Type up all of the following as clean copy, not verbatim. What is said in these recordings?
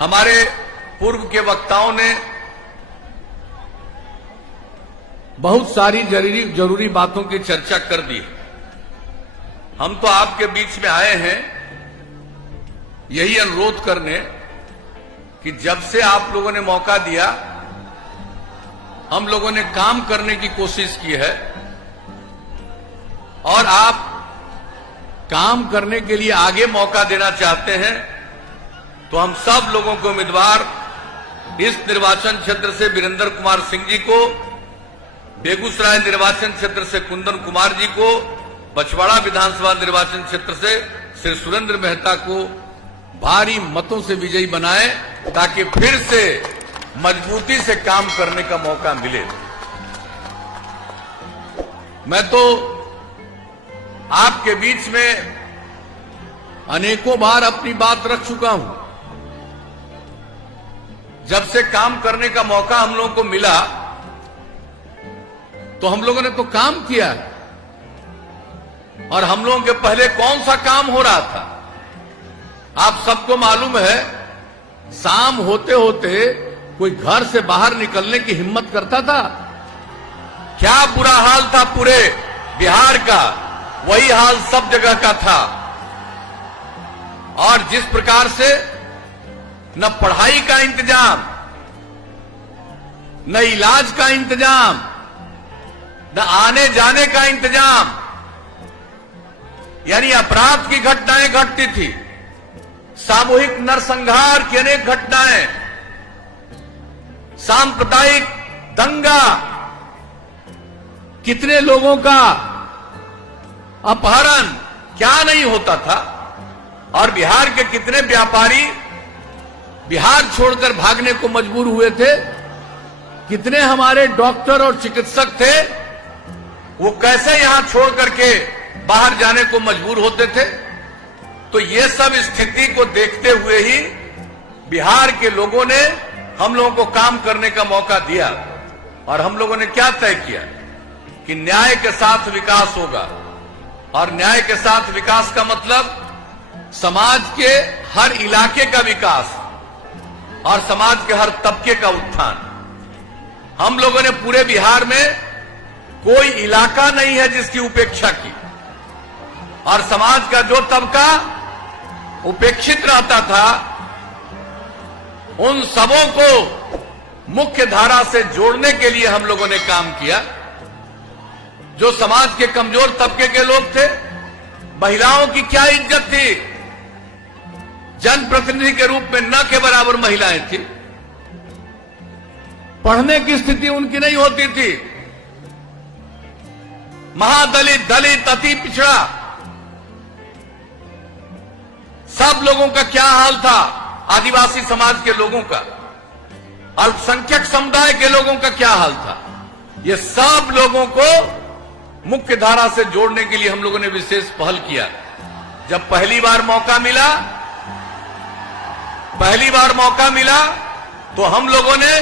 हमारे पूर्व के वक्ताओं ने बहुत सारी जरूरी बातों की चर्चा कर दी। हम तो आपके बीच में आए हैं यही अनुरोध करने कि जब से आप लोगों ने मौका दिया, हम लोगों ने काम करने की कोशिश की है और आप काम करने के लिए आगे मौका देना चाहते हैं, तो हम सब लोगों को उम्मीदवार इस निर्वाचन क्षेत्र से वीरेंद्र कुमार सिंह जी को, बेगूसराय निर्वाचन क्षेत्र से कुंदन कुमार जी को, बछवाड़ा विधानसभा निर्वाचन क्षेत्र से श्री सुरेंद्र मेहता को भारी मतों से विजयी बनाएं, ताकि फिर से मजबूती से काम करने का मौका मिले। मैं तो आपके बीच में अनेकों बार अपनी बात रख चुका हूं। जब से काम करने का मौका हम लोगों को मिला, तो हम लोगों ने तो काम किया, और हम लोगों के पहले कौन सा काम हो रहा था आप सबको मालूम है। शाम होते होते कोई घर से बाहर निकलने की हिम्मत करता था? क्या बुरा हाल था पूरे बिहार का, वही हाल सब जगह का था। और जिस प्रकार से न पढ़ाई का इंतजाम, न इलाज का इंतजाम, न आने जाने का इंतजाम, यानी अपराध की घटनाएं घटती थी, सामूहिक नरसंहार की अनेक घटनाएं, सांप्रदायिक दंगा, कितने लोगों का अपहरण क्या नहीं होता था। और बिहार के कितने व्यापारी बिहार छोड़कर भागने को मजबूर हुए थे, कितने हमारे डॉक्टर और चिकित्सक थे, वो कैसे यहां छोड़ करके बाहर जाने को मजबूर होते थे। तो ये सब स्थिति को देखते हुए ही बिहार के लोगों ने हम लोगों को काम करने का मौका दिया, और हम लोगों ने क्या तय किया कि न्याय के साथ विकास होगा। और न्याय के साथ विकास का मतलब समाज के हर इलाके का विकास और समाज के हर तबके का उत्थान। हम लोगों ने पूरे बिहार में कोई इलाका नहीं है जिसकी उपेक्षा की, और समाज का जो तबका उपेक्षित रहता था, उन सबों को मुख्य धारा से जोड़ने के लिए हम लोगों ने काम किया। जो समाज के कमजोर तबके के लोग थे, महिलाओं की क्या इज्जत थी, जनप्रतिनिधि के रूप में न के बराबर महिलाएं थी, पढ़ने की स्थिति उनकी नहीं होती थी। महादलित, दलित, अति पिछड़ा, सब लोगों का क्या हाल था, आदिवासी समाज के लोगों का, अल्पसंख्यक समुदाय के लोगों का क्या हाल था। ये सब लोगों को मुख्य धारा से जोड़ने के लिए हम लोगों ने विशेष पहल किया। जब पहली बार मौका मिला तो हम लोगों ने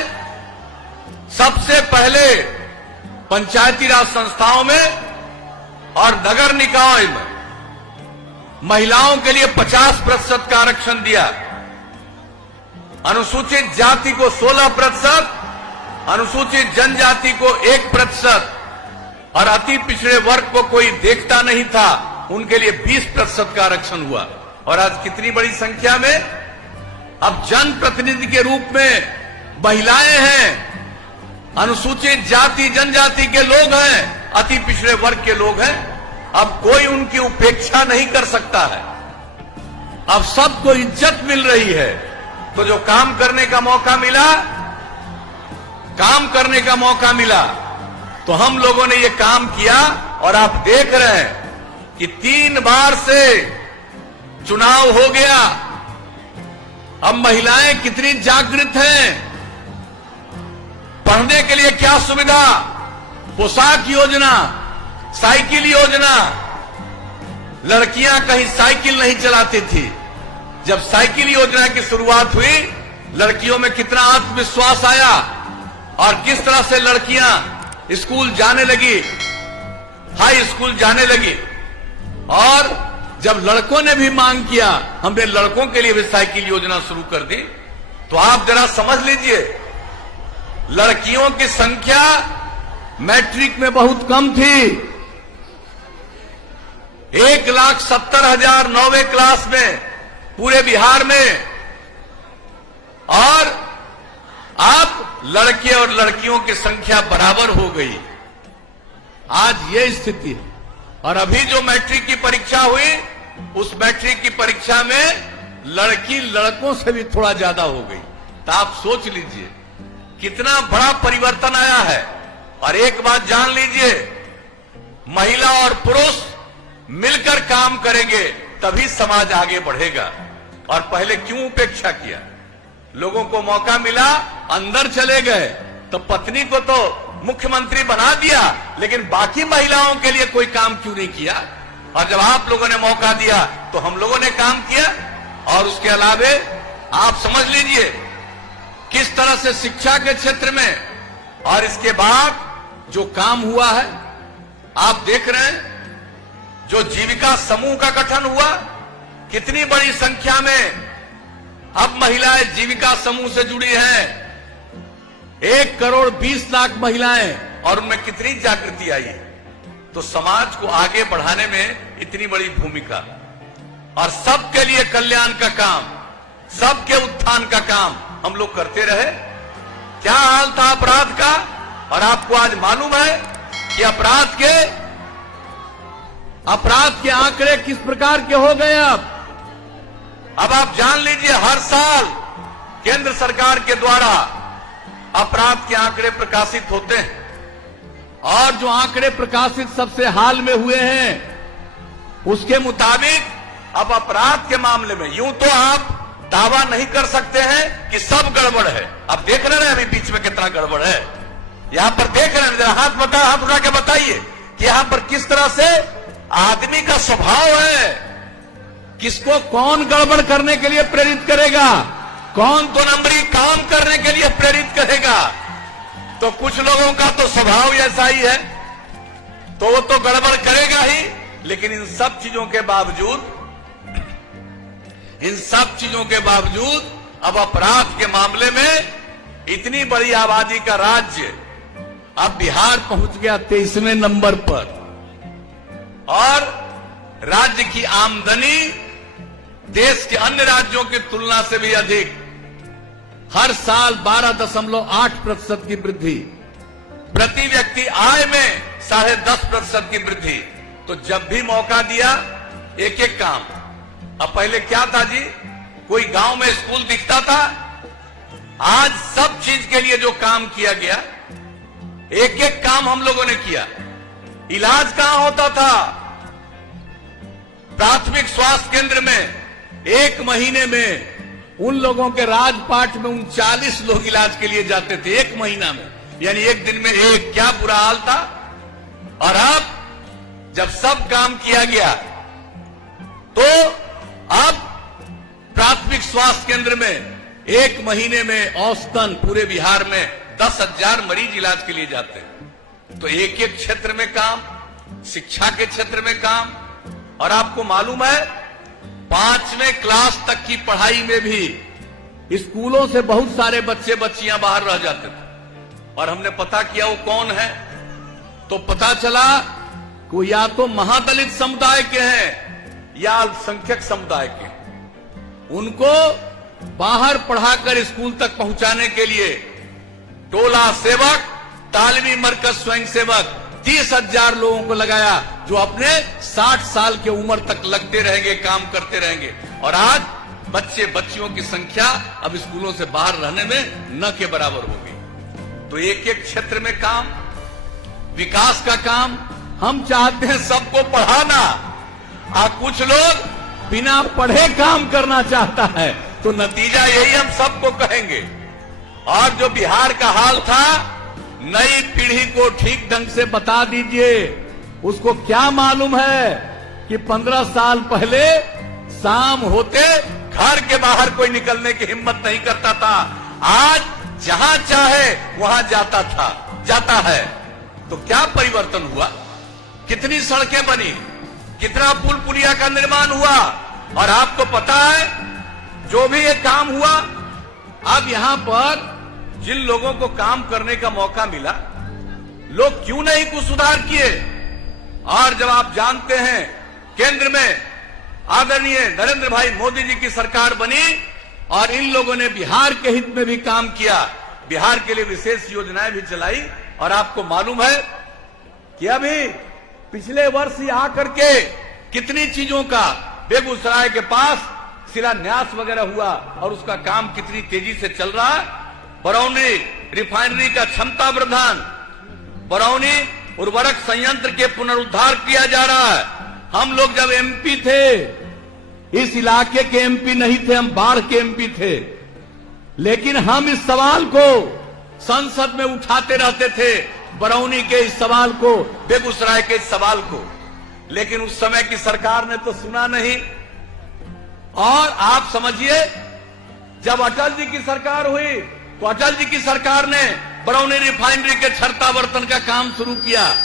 सबसे पहले पंचायती राज संस्थाओं में और नगर निकाय में महिलाओं के लिए 50% का आरक्षण दिया। अनुसूचित जाति को 16%, अनुसूचित जनजाति को 1%, और अति पिछड़े वर्ग को कोई देखता नहीं था, उनके लिए 20% का आरक्षण हुआ। और आज कितनी बड़ी संख्या में अब जनप्रतिनिधि के रूप में महिलाएं हैं, अनुसूचित जाति जनजाति के लोग हैं, अति पिछड़े वर्ग के लोग हैं। अब कोई उनकी उपेक्षा नहीं कर सकता है, अब सबको इज्जत मिल रही है। तो जो काम करने का मौका मिला, तो हम लोगों ने ये काम किया। और आप देख रहे हैं कि 3 बार से चुनाव हो गया, अब महिलाएं कितनी जागृत हैं। पढ़ने के लिए क्या सुविधा, पोशाक योजना, साइकिल योजना। लड़कियां कहीं साइकिल नहीं चलाती थी, जब साइकिल योजना की शुरुआत हुई, लड़कियों में कितना आत्मविश्वास आया, और किस तरह से लड़कियां स्कूल जाने लगी, हाई स्कूल जाने लगी। और जब लड़कों ने भी मांग किया, हमने लड़कों के लिए भी साइकिल योजना शुरू कर दी। तो आप जरा समझ लीजिए, लड़कियों की संख्या मैट्रिक में बहुत कम थी। 1,70,000 9वीं क्लास में पूरे बिहार में, और अब लड़के और लड़कियों की संख्या बराबर हो गई। आज ये स्थिति है। और अभी जो मैट्रिक की परीक्षा हुई, उस मैट्रिक की परीक्षा में लड़की लड़कों से भी थोड़ा ज्यादा हो गई। तो आप सोच लीजिए कितना बड़ा परिवर्तन आया है। और एक बात जान लीजिए, महिला और पुरुष मिलकर काम करेंगे तभी समाज आगे बढ़ेगा। और पहले क्यों उपेक्षा किया? लोगों को मौका मिला, अंदर चले गए, तो पत्नी को तो मुख्यमंत्री बना दिया, लेकिन बाकी महिलाओं के लिए कोई काम क्यों नहीं किया? और जब आप लोगों ने मौका दिया तो हम लोगों ने काम किया। और उसके अलावे आप समझ लीजिए किस तरह से शिक्षा के क्षेत्र में, और इसके बाद जो काम हुआ है, आप देख रहे हैं जो जीविका समूह का गठन हुआ, कितनी बड़ी संख्या में अब महिलाएं जीविका समूह से जुड़ी हैं। 1,20,00,000 महिलाएं, और उनमें कितनी जागृति आई है। तो समाज को आगे बढ़ाने में इतनी बड़ी भूमिका, और सबके लिए कल्याण का काम, सबके उत्थान का काम हम लोग करते रहे। क्या हाल था अपराध का, और आपको आज मालूम है कि अपराध के आंकड़े किस प्रकार के हो गए। अब आप जान लीजिए, हर साल केंद्र सरकार के द्वारा अपराध के आंकड़े प्रकाशित होते हैं, और जो आंकड़े प्रकाशित सबसे हाल में हुए हैं, उसके मुताबिक अब अपराध के मामले में यूं तो आप दावा नहीं कर सकते हैं कि सब गड़बड़ है। अब देख रहे हैं अभी बीच में कितना गड़बड़ है। यहां पर देख रहे हैं, जरा हाथ उठा के बताइए कि यहां पर किस तरह से आदमी का स्वभाव है। किसको कौन गड़बड़ करने के लिए प्रेरित करेगा, कौन 2 नंबरी काम करने के लिए प्रेरित करेगा। तो कुछ लोगों का तो स्वभाव ऐसा ही है, तो वो तो गड़बड़ करेगा ही। लेकिन इन सब चीजों के बावजूद अब अपराध के मामले में इतनी बड़ी आबादी का राज्य, अब बिहार पहुंच गया 23वें नंबर पर, और राज्य की आमदनी देश के अन्य राज्यों की तुलना से भी अधिक, हर साल 12.8% की वृद्धि, प्रति व्यक्ति आय में 10.5% की वृद्धि। तो जब भी मौका दिया एक एक काम। अब पहले क्या था जी, कोई गांव में स्कूल दिखता था, आज सब चीज के लिए जो काम किया गया, एक एक काम हम लोगों ने किया। इलाज कहां होता था? प्राथमिक स्वास्थ्य केंद्र में 1 महीने में उन लोगों के राजपाट में 39 लोग इलाज के लिए जाते थे, 1 महीना में, यानी एक दिन में एक। क्या बुरा हाल था। और अब जब सब काम किया गया, तो अब प्राथमिक स्वास्थ्य केंद्र में 1 महीने में औसतन पूरे बिहार में 10,000 मरीज इलाज के लिए जाते हैं। तो एक एक क्षेत्र में काम, शिक्षा के क्षेत्र में काम। और आपको मालूम है 5वें क्लास तक की पढ़ाई में भी स्कूलों से बहुत सारे बच्चे बच्चियां बाहर रह जाते थे। और हमने पता किया वो कौन है, तो पता चला कि या तो महादलित समुदाय के हैं या अल्पसंख्यक समुदाय के। उनको बाहर पढ़ाकर स्कूल तक पहुंचाने के लिए टोला सेवक, तालीमी मरकज स्वयंसेवक 30,000 लोगों को लगाया, जो अपने 60 साल की उम्र तक लगते रहेंगे, काम करते रहेंगे। और आज बच्चे बच्चियों की संख्या अब स्कूलों से बाहर रहने में न के बराबर होगी। तो एक एक क्षेत्र में काम, विकास का काम। हम चाहते हैं सबको पढ़ाना, और कुछ लोग बिना पढ़े काम करना चाहता है। तो नतीजा यही हम सबको कहेंगे। और जो बिहार का हाल था, नई पीढ़ी को ठीक ढंग से बता दीजिए। उसको क्या मालूम है कि 15 साल पहले शाम होते घर के बाहर कोई निकलने की हिम्मत नहीं करता था। आज जहां चाहे वहां जाता है। तो क्या परिवर्तन हुआ, कितनी सड़कें बनी, कितना पुल पुलिया का निर्माण हुआ। और आपको पता है जो भी ये काम हुआ, अब यहां पर जिन लोगों को काम करने का मौका मिला, लोग क्यों नहीं कुछ सुधार किए? और जब आप जानते हैं केंद्र में आदरणीय नरेंद्र भाई मोदी जी की सरकार बनी और इन लोगों ने बिहार के हित में भी काम किया, बिहार के लिए विशेष योजनाएं भी चलाई। और आपको मालूम है कि अभी पिछले वर्ष ही आकर के कितनी चीजों का बेगूसराय के पास शिलान्यास वगैरह हुआ और उसका काम कितनी तेजी से चल रहा है। बरौनी रिफाइनरी का क्षमता वर्धन, बरौनी उर्वरक संयंत्र के पुनरुद्धार किया जा रहा है। हम लोग जब एमपी थे, इस इलाके के एमपी नहीं थे, हम बाढ़ के एमपी थे, लेकिन हम इस सवाल को संसद में उठाते रहते थे, बरौनी के इस सवाल को, बेगूसराय के इस सवाल को, लेकिन उस समय की सरकार ने तो सुना नहीं। और आप समझिए, जब अटल जी की सरकार हुई तो अटल जी की सरकार ने बरौनी रिफाइनरी के क्षमतावर्धन का काम शुरू किया,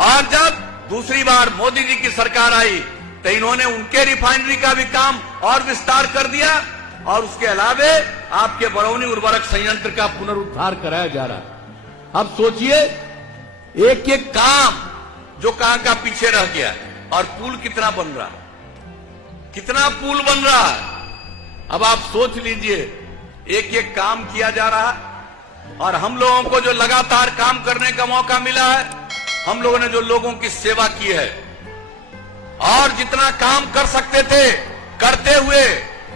और जब दूसरी बार मोदी जी की सरकार आई तो इन्होंने उनके रिफाइनरी का भी काम और विस्तार कर दिया, और उसके अलावे आपके बरौनी उर्वरक संयंत्र का पुनरुद्धार कराया जा रहा है। अब सोचिए, एक एक काम जो कहां का पीछे रह गया, और पुल कितना बन रहा है, कितना पुल बन रहा है। अब आप सोच लीजिए, एक एक काम किया जा रहा है, और हम लोगों को जो लगातार काम करने का मौका मिला है, हम लोगों ने जो लोगों की सेवा की है, और जितना काम कर सकते थे करते हुए,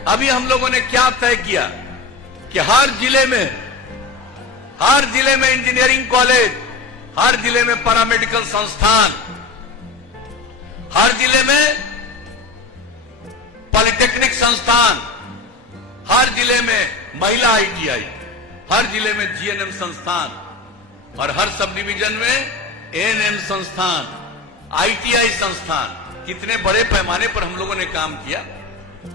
अभी हम लोगों ने क्या तय किया कि हर जिले में इंजीनियरिंग कॉलेज, हर जिले में पैरामेडिकल संस्थान, हर जिले में पॉलिटेक्निक संस्थान, हर जिले में महिला आईटीआई, हर जिले में जीएनएम संस्थान, और हर सब डिवीजन में एएनएम संस्थान, आईटीआई संस्थान। कितने बड़े पैमाने पर हम लोगों ने काम किया।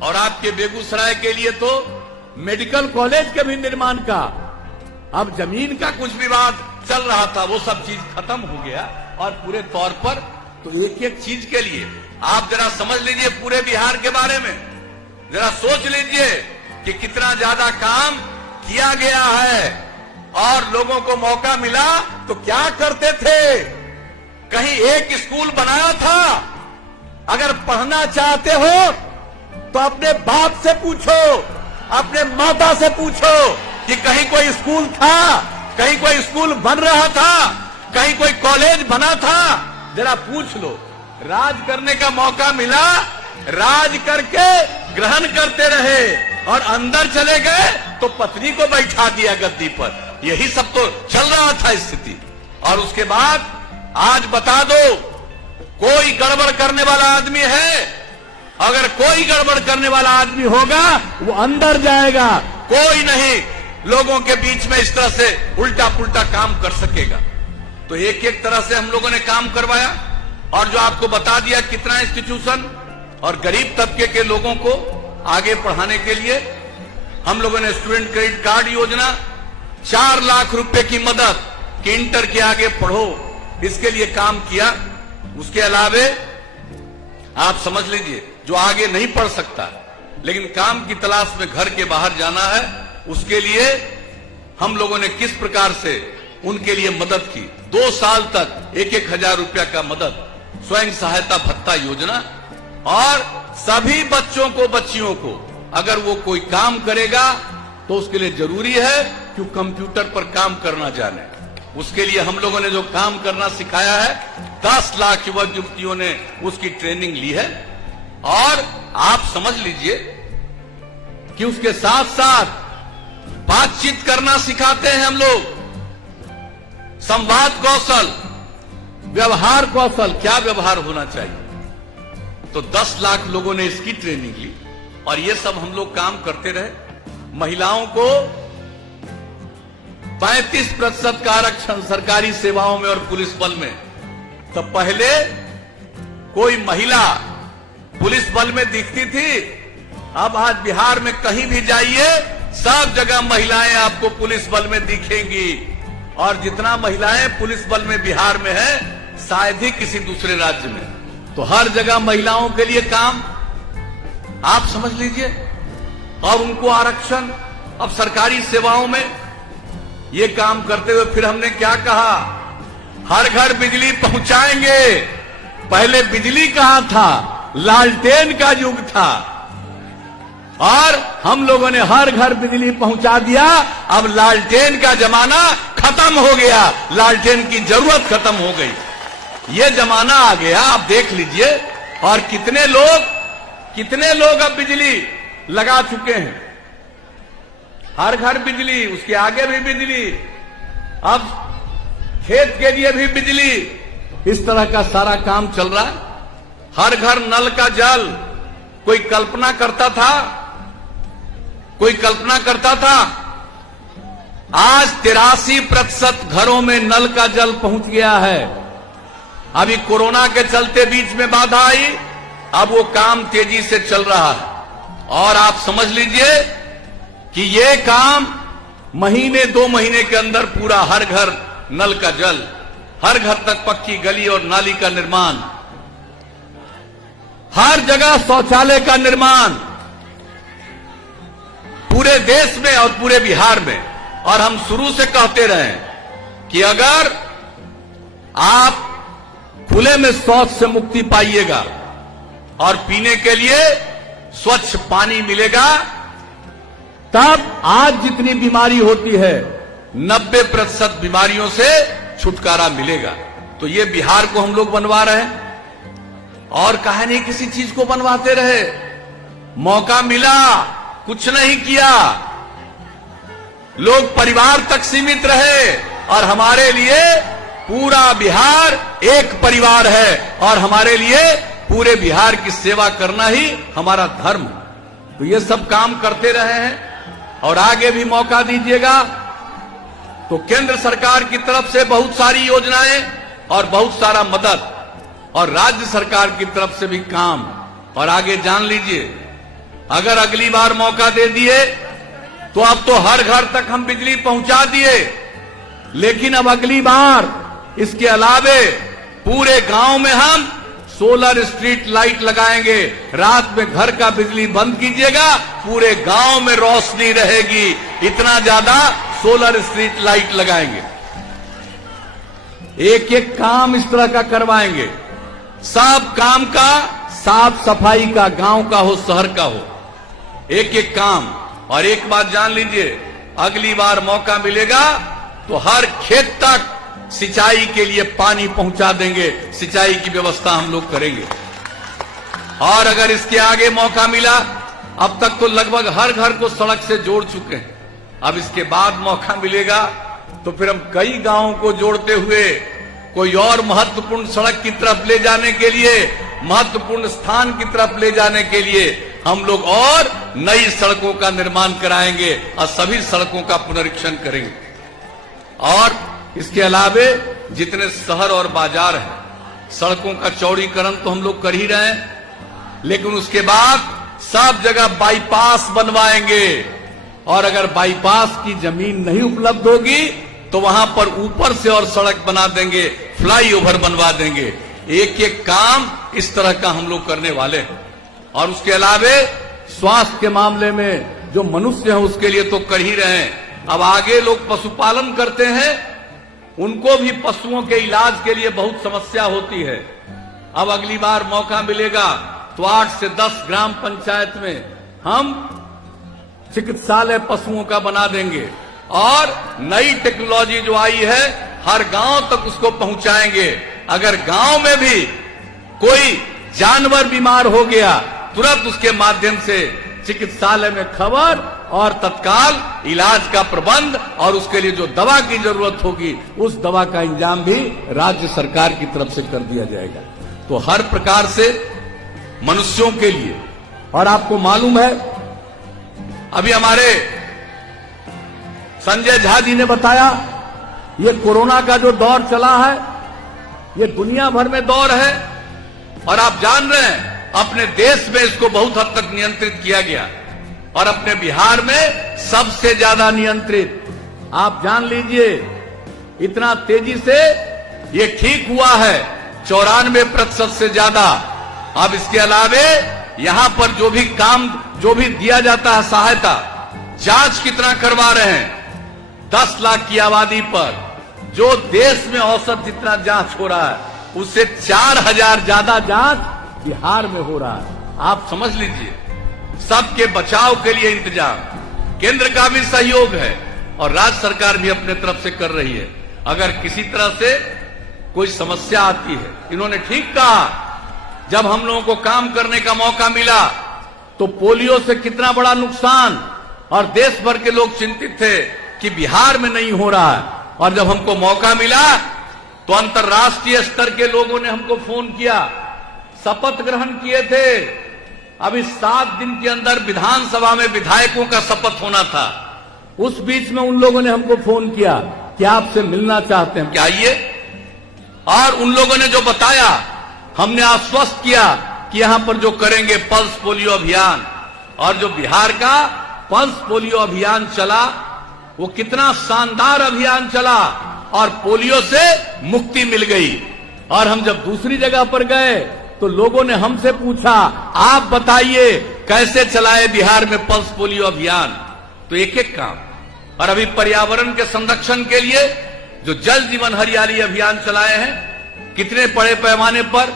और आपके बेगूसराय के लिए तो मेडिकल कॉलेज के भी निर्माण का, अब जमीन का कुछ विवाद चल रहा था, वो सब चीज खत्म हो गया, और पूरे तौर पर तो एक एक चीज के लिए आप जरा समझ लीजिए, पूरे बिहार के बारे में जरा सोच लीजिए कि कितना ज्यादा काम किया गया है। और लोगों को मौका मिला तो क्या करते थे, कहीं एक स्कूल बनाया था। अगर पढ़ना चाहते हो तो अपने बाप से पूछो, अपने माता से पूछो कि कहीं कोई स्कूल था, कहीं कोई स्कूल बन रहा था, कहीं कोई कॉलेज बना था, जरा पूछ लो। राज करने का मौका मिला, राज करके ग्रहण करते रहे, और अंदर चले गए तो पत्नी को बैठा दिया गद्दी पर। यही सब तो चल रहा था स्थिति। और उसके बाद आज बता दो, कोई गड़बड़ करने वाला आदमी है, अगर कोई गड़बड़ करने वाला आदमी होगा वो अंदर जाएगा, कोई नहीं लोगों के बीच में इस तरह से उल्टा पुल्टा काम कर सकेगा। तो एक एक तरह से हम लोगों ने काम करवाया, और जो आपको बता दिया कितना इंस्टीट्यूशन, और गरीब तबके के लोगों को आगे पढ़ाने के लिए हम लोगों ने स्टूडेंट क्रेडिट कार्ड योजना, 4 लाख रुपए की मदद कि इंटर के आगे पढ़ो, इसके लिए काम किया। उसके अलावे आप समझ लीजिए, जो आगे नहीं पढ़ सकता लेकिन काम की तलाश में घर के बाहर जाना है, उसके लिए हम लोगों ने किस प्रकार से उनके लिए मदद की। 2 साल तक 1-1 हजार रुपया का मदद, स्वयं सहायता भत्ता योजना, और सभी बच्चों को, बच्चियों को अगर वो कोई काम करेगा तो उसके लिए जरूरी है कि वो कंप्यूटर पर काम करना जाने। उसके लिए हम लोगों ने जो काम करना सिखाया है, 10 लाख युवक युवतियों ने उसकी ट्रेनिंग ली है। और आप समझ लीजिए कि उसके साथ साथ बातचीत करना सिखाते हैं हम लोग, संवाद कौशल, व्यवहार कौशल, क्या व्यवहार होना चाहिए। तो 10 लाख लोगों ने इसकी ट्रेनिंग ली, और ये सब हम लोग काम करते रहे। महिलाओं को 35% का आरक्षण सरकारी सेवाओं में और पुलिस बल में। तो पहले कोई महिला पुलिस बल में दिखती थी, अब आज बिहार में कहीं भी जाइए, सब जगह महिलाएं आपको पुलिस बल में दिखेंगी। और जितना महिलाएं पुलिस बल में बिहार में है, शायद ही किसी दूसरे राज्य में। तो हर जगह महिलाओं के लिए काम, आप समझ लीजिए, और उनको आरक्षण, अब सरकारी सेवाओं में ये काम करते हुए फिर हमने क्या कहा, हर घर बिजली पहुंचाएंगे। पहले बिजली कहां था, लालटेन का युग था, और हम लोगों ने हर घर बिजली पहुंचा दिया। अब लालटेन का जमाना खत्म हो गया, लालटेन की जरूरत खत्म हो गई, ये जमाना आ गया। आप देख लीजिए, और कितने लोग अब बिजली लगा चुके हैं, हर घर बिजली, उसके आगे भी बिजली, अब खेत के लिए भी बिजली, इस तरह का सारा काम चल रहा है। हर घर नल का जल, कोई कल्पना करता था, आज 83% घरों में नल का जल पहुंच गया है। अभी कोरोना के चलते बीच में बाधा आई, अब वो काम तेजी से चल रहा है, और आप समझ लीजिए कि ये काम महीने 2 महीने के अंदर पूरा हर घर नल का जल, हर घर तक पक्की गली और नाली का निर्माण, हर जगह शौचालय का निर्माण पूरे देश में और पूरे बिहार में। और हम शुरू से कहते रहे कि अगर आप खुले में शौच से मुक्ति पाइएगा और पीने के लिए स्वच्छ पानी मिलेगा, तब आज जितनी बीमारी होती है 90% बीमारियों से छुटकारा मिलेगा। तो ये बिहार को हम लोग बनवा रहे हैं, और कहा नहीं किसी चीज को बनवाते रहे। मौका मिला, कुछ नहीं किया, लोग परिवार तक सीमित रहे, और हमारे लिए पूरा बिहार एक परिवार है, और हमारे लिए पूरे बिहार की सेवा करना ही हमारा धर्म है। तो ये सब काम करते रहे हैं, और आगे भी मौका दीजिएगा। तो केंद्र सरकार की तरफ से बहुत सारी योजनाएं और बहुत सारा मदद, और राज्य सरकार की तरफ से भी काम। और आगे जान लीजिए, अगर अगली बार मौका दे दिए तो अब तो हर घर तक हम बिजली पहुंचा दिए, लेकिन अब अगली बार इसके अलावे पूरे गांव में हम सोलर स्ट्रीट लाइट लगाएंगे। रात में घर का बिजली बंद कीजिएगा, पूरे गांव में रोशनी रहेगी, इतना ज्यादा सोलर स्ट्रीट लाइट लगाएंगे। एक एक काम इस तरह का करवाएंगे, सब काम का, साफ सफाई का, गांव का हो शहर का हो, एक एक काम। और एक बात जान लीजिए, अगली बार मौका मिलेगा तो हर खेत तक सिंचाई के लिए पानी पहुंचा देंगे, सिंचाई की व्यवस्था हम लोग करेंगे। और अगर इसके आगे मौका मिला, अब तक तो लगभग हर घर को सड़क से जोड़ चुके हैं, अब इसके बाद मौका मिलेगा तो फिर हम कई गांवों को जोड़ते हुए कोई और महत्वपूर्ण सड़क की तरफ ले जाने के लिए, महत्वपूर्ण स्थान की तरफ ले जाने के लिए हम लोग और नई सड़कों का निर्माण कराएंगे और सभी सड़कों का पुनरीक्षण करेंगे। और इसके अलावे जितने शहर और बाजार हैं, सड़कों का चौड़ीकरण तो हम लोग कर ही रहे हैं, लेकिन उसके बाद सब जगह बाईपास बनवाएंगे। और अगर बाईपास की जमीन नहीं उपलब्ध होगी तो वहां पर ऊपर से और सड़क बना देंगे, फ्लाईओवर बनवा देंगे। एक एक काम इस तरह का हम लोग करने वाले हैं। और उसके अलावे स्वास्थ्य के मामले में जो मनुष्य हैं उसके लिए तो कर ही रहे हैं। अब आगे लोग पशुपालन करते हैं, उनको भी पशुओं के इलाज के लिए बहुत समस्या होती है। अब अगली बार मौका मिलेगा तो 8 से 10 ग्राम पंचायत में हम चिकित्सालय पशुओं का बना देंगे, और नई टेक्नोलॉजी जो आई है हर गांव तक उसको पहुंचाएंगे। अगर गांव में भी कोई जानवर बीमार हो गया, तुरंत उसके माध्यम से चिकित्सालय में खबर और तत्काल इलाज का प्रबंध, और उसके लिए जो दवा की जरूरत होगी उस दवा का इंतजाम भी राज्य सरकार की तरफ से कर दिया जाएगा। तो हर प्रकार से मनुष्यों के लिए। और आपको मालूम है, अभी हमारे संजय झा जी ने बताया, ये कोरोना का जो दौर चला है ये दुनिया भर में दौर है, और आप जान रहे हैं अपने देश में इसको बहुत हद तक नियंत्रित किया गया, और अपने बिहार में सबसे ज्यादा नियंत्रित। आप जान लीजिए इतना तेजी से ये ठीक हुआ है, 94% से ज्यादा। अब इसके अलावे यहां पर जो भी दिया जाता है सहायता, जांच कितना करवा रहे हैं। 10 लाख की आबादी पर जो देश में औसत जितना जांच हो रहा है उससे 4000 ज्यादा जांच बिहार में हो रहा है। आप समझ लीजिए, सबके बचाव के लिए इंतजाम, केंद्र का भी सहयोग है और राज्य सरकार भी अपने तरफ से कर रही है। अगर किसी तरह से कोई समस्या आती है, इन्होंने ठीक कहा, जब हम लोगों को काम करने का मौका मिला तो पोलियो से कितना बड़ा नुकसान और देश भर के लोग चिंतित थे कि बिहार में नहीं हो रहा है, और जब हमको मौका मिला तो अंतर्राष्ट्रीय स्तर के लोगों ने हमको फोन किया, शपथ ग्रहण किए थे। अभी 7 दिन के अंदर विधानसभा में विधायकों का शपथ होना था। उस बीच में उन लोगों ने हमको फोन किया कि आपसे मिलना चाहते हैं, क्या आइए। और उन लोगों ने जो बताया, हमने आश्वस्त किया कि यहां पर जो करेंगे पल्स पोलियो अभियान, और जो बिहार का पल्स पोलियो अभियान चला वो कितना शानदार अभियान चला और पोलियो से मुक्ति मिल गई। और हम जब दूसरी जगह पर गए तो लोगों ने हमसे पूछा, आप बताइए कैसे चलाए बिहार में पल्स पोलियो अभियान। तो एक एक काम, और अभी पर्यावरण के संरक्षण के लिए जो जल जीवन हरियाली अभियान चलाए हैं, कितने बड़े पैमाने पर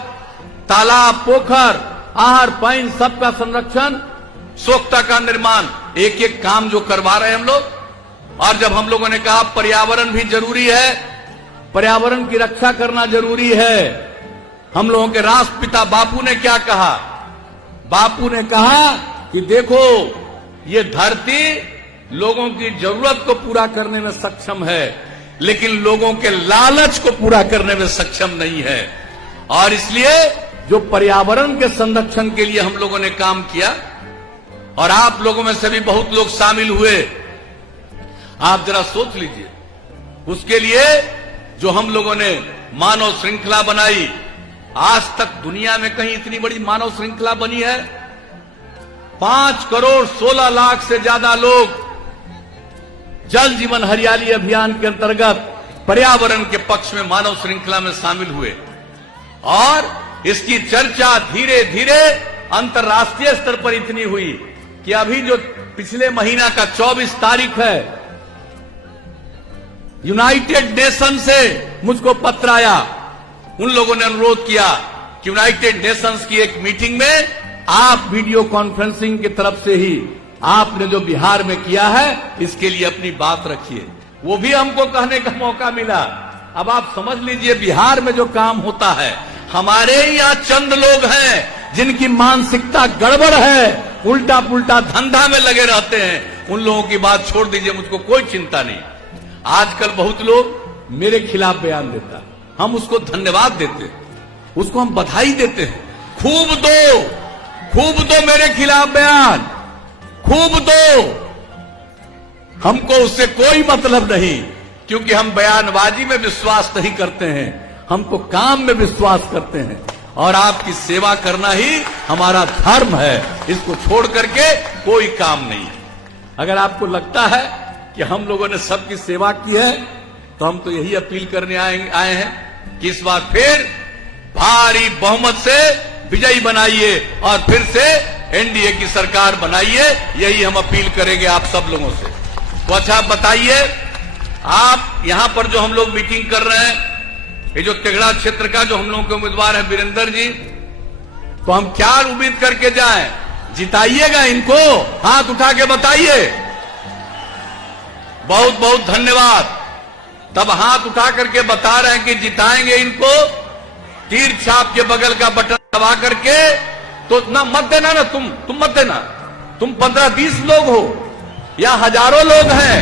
तालाब, पोखर, आहर, पानी सबका संरक्षण, सोख्ता का निर्माण, एक एक काम जो करवा रहे हैं हम लोग। और जब हम लोगों ने कहा पर्यावरण भी जरूरी है, पर्यावरण की रक्षा करना जरूरी है, हम लोगों के राष्ट्रपिता बापू ने क्या कहा? बापू ने कहा कि देखो ये धरती लोगों की जरूरत को पूरा करने में सक्षम है, लेकिन लोगों के लालच को पूरा करने में सक्षम नहीं है। और इसलिए जो पर्यावरण के संरक्षण के लिए हम लोगों ने काम किया, और आप लोगों में से भी बहुत लोग शामिल हुए, आप जरा सोच लीजिए, उसके लिए जो हम लोगों ने मानव श्रृंखला बनाई, आज तक दुनिया में कहीं इतनी बड़ी मानव श्रृंखला बनी है। 5 करोड़ 16 लाख से ज्यादा लोग जल जीवन हरियाली अभियान के अंतर्गत पर्यावरण के पक्ष में मानव श्रृंखला में शामिल हुए, और इसकी चर्चा धीरे धीरे अंतर्राष्ट्रीय स्तर पर इतनी हुई कि अभी जो पिछले महीना का 24 तारीख है, यूनाइटेड नेशन से मुझको पत्र आया। उन लोगों ने अनुरोध किया कि यूनाइटेड नेशंस की एक मीटिंग में आप वीडियो कॉन्फ्रेंसिंग की तरफ से ही आपने जो बिहार में किया है इसके लिए अपनी बात रखिए। वो भी हमको कहने का मौका मिला। अब आप समझ लीजिए, बिहार में जो काम होता है, हमारे यहाँ चंद लोग हैं जिनकी मानसिकता गड़बड़ है, उल्टा पुल्टा धंधा में लगे रहते हैं। उन लोगों की बात छोड़ दीजिए, मुझको कोई चिंता नहीं। आजकल बहुत लोग मेरे खिलाफ बयान देता है, हम उसको धन्यवाद देते हैं, उसको हम बधाई देते हैं, खूब दो मेरे खिलाफ बयान, खूब दो। हमको उससे कोई मतलब नहीं, क्योंकि हम बयानबाजी में विश्वास नहीं करते हैं, हमको काम में विश्वास करते हैं, और आपकी सेवा करना ही हमारा धर्म है। इसको छोड़ करके कोई काम नहीं। अगर आपको लगता है कि हम लोगों ने सबकी सेवा की है, तो हम तो यही अपील करने आए हैं कि इस बार फिर भारी बहुमत से विजयी बनाइए और फिर से एनडीए की सरकार बनाइए। यही हम अपील करेंगे आप सब लोगों से। तो अच्छा बताइए, आप यहां पर जो हम लोग मीटिंग कर रहे हैं, ये जो तिगड़ा क्षेत्र का जो हम लोगों के उम्मीदवार है वीरेंद्र जी, तो हम क्या उम्मीद करके जाएं? जिताइएगा इनको, हाथ उठा के बताइए। बहुत बहुत धन्यवाद। तब हाथ उठा करके बता रहे हैं कि जिताएंगे इनको, तीर छाप के बगल का बटन दबा करके। तो ना मत देना ना, तुम मत देना। तुम 15-20 लोग हो या हजारों लोग हैं,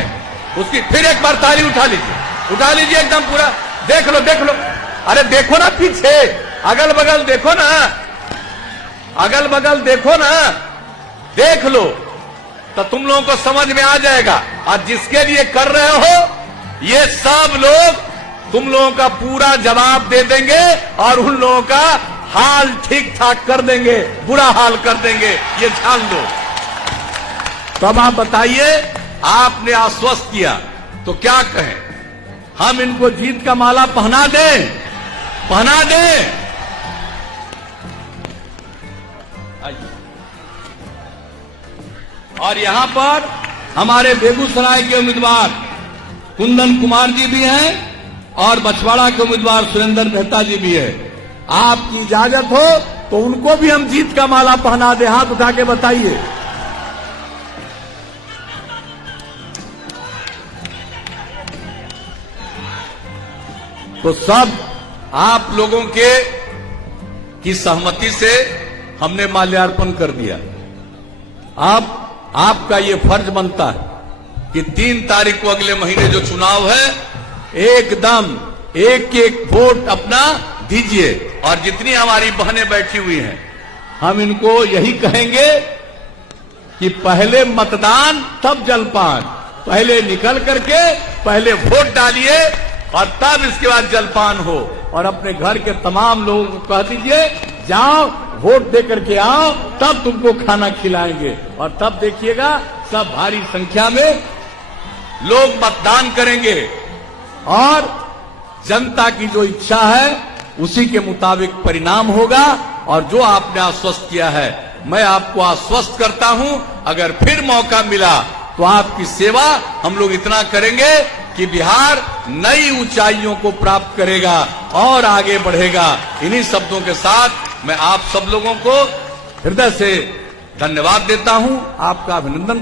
उसकी फिर एक बार ताली उठा लीजिए एकदम पूरा। देख लो अरे देखो ना, पीछे अगल बगल देखो ना, देख लो तो तुम लोगों को समझ में आ जाएगा। और जिसके लिए कर रहे हो, ये सब लोग तुम लोगों का पूरा जवाब दे देंगे और उन लोगों का हाल ठीक ठाक कर देंगे, बुरा हाल कर देंगे, ये जान लो। तो अब आप बताइए, आपने आश्वस्त किया तो क्या कहें? हम इनको जीत का माला पहना दें? और यहां पर हमारे बेगूसराय के उम्मीदवार कुंदन कुमार जी भी हैं और बछवाड़ा के उम्मीदवार सुरेंद्र मेहता जी भी है। आपकी इजाजत हो तो उनको भी हम जीत का माला पहना दे। हाथ उठा के बताइए। तो सब आप लोगों की सहमति से हमने माल्यार्पण कर दिया। अब आपका ये फर्ज बनता है कि 3 तारीख को अगले महीने जो चुनाव है, एकदम एक एक वोट अपना दीजिए। और जितनी हमारी बहनें बैठी हुई हैं, हम इनको यही कहेंगे कि पहले मतदान तब जलपान। पहले निकल करके पहले वोट डालिए और तब इसके बाद जलपान हो। और अपने घर के तमाम लोगों को कह दीजिए, जाओ वोट दे करके आओ, तब तुमको खाना खिलाएंगे। और तब देखिएगा सब भारी संख्या में लोग मतदान करेंगे और जनता की जो इच्छा है उसी के मुताबिक परिणाम होगा। और जो आपने आश्वस्त किया है, मैं आपको आश्वस्त करता हूं, अगर फिर मौका मिला तो आपकी सेवा हम लोग इतना करेंगे कि बिहार नई ऊंचाइयों को प्राप्त करेगा और आगे बढ़ेगा। इन्हीं शब्दों के साथ मैं आप सब लोगों को हृदय से धन्यवाद देता हूं, आपका अभिनंदन